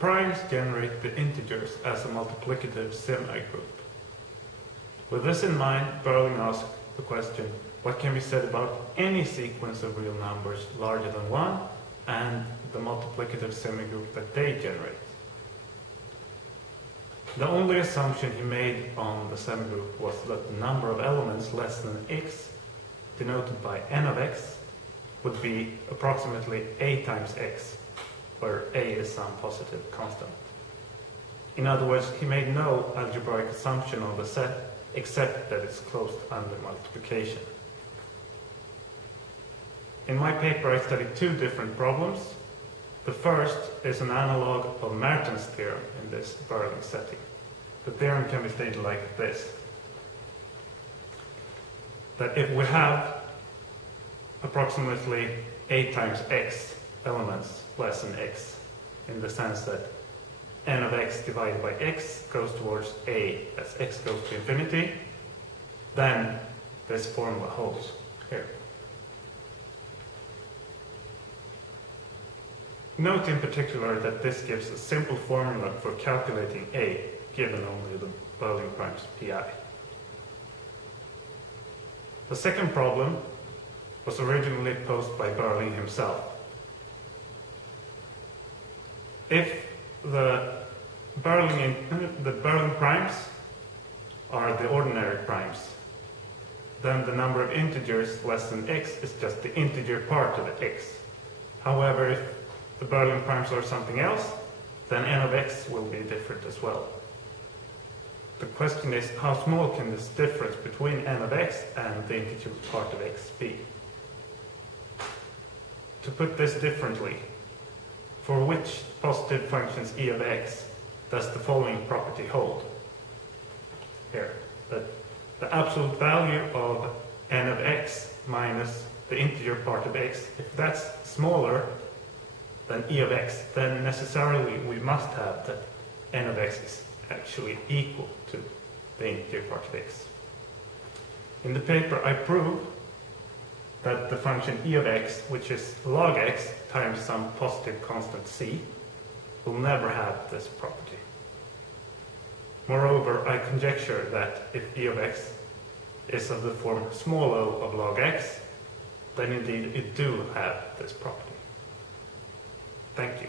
primes generate the integers as a multiplicative semigroup. With this in mind, Beurling asked the question, what can be said about any sequence of real numbers larger than 1 and the multiplicative semigroup that they generate? The only assumption he made on the semigroup was that the number of elements less than x, denoted by n of x, would be approximately a times x, where a is some positive constant. In other words, he made no algebraic assumption on the set, except that it's closed under multiplication. In my paper, I studied two different problems. The first is an analog of Merton's theorem in this Beurling setting. The theorem can be stated like this: that if we have approximately a times x elements less than x, in the sense that n of x divided by x goes towards a as x goes to infinity, then this formula holds here. Note in particular that this gives a simple formula for calculating a, given only the Beurling primes pi. The second problem was originally posed by Beurling himself. If the Beurling primes are the ordinary primes, then the number of integers less than x is just the integer part of x. However, if the Beurling primes are something else, then n of x will be different as well. The question is, how small can this difference between n of x and the integer part of x be? To put this differently, for which positive functions e of x does the following property hold? Here, that the absolute value of n of x minus the integer part of x, if that's smaller than e of x, then necessarily we must have that n of x is actually equal to the integer part of x. In the paper, I prove that the function e of x, which is log x times some positive constant c, will never have this property. Moreover, I conjecture that if e of x is of the form small o of log x, then indeed it do have this property. Thank you.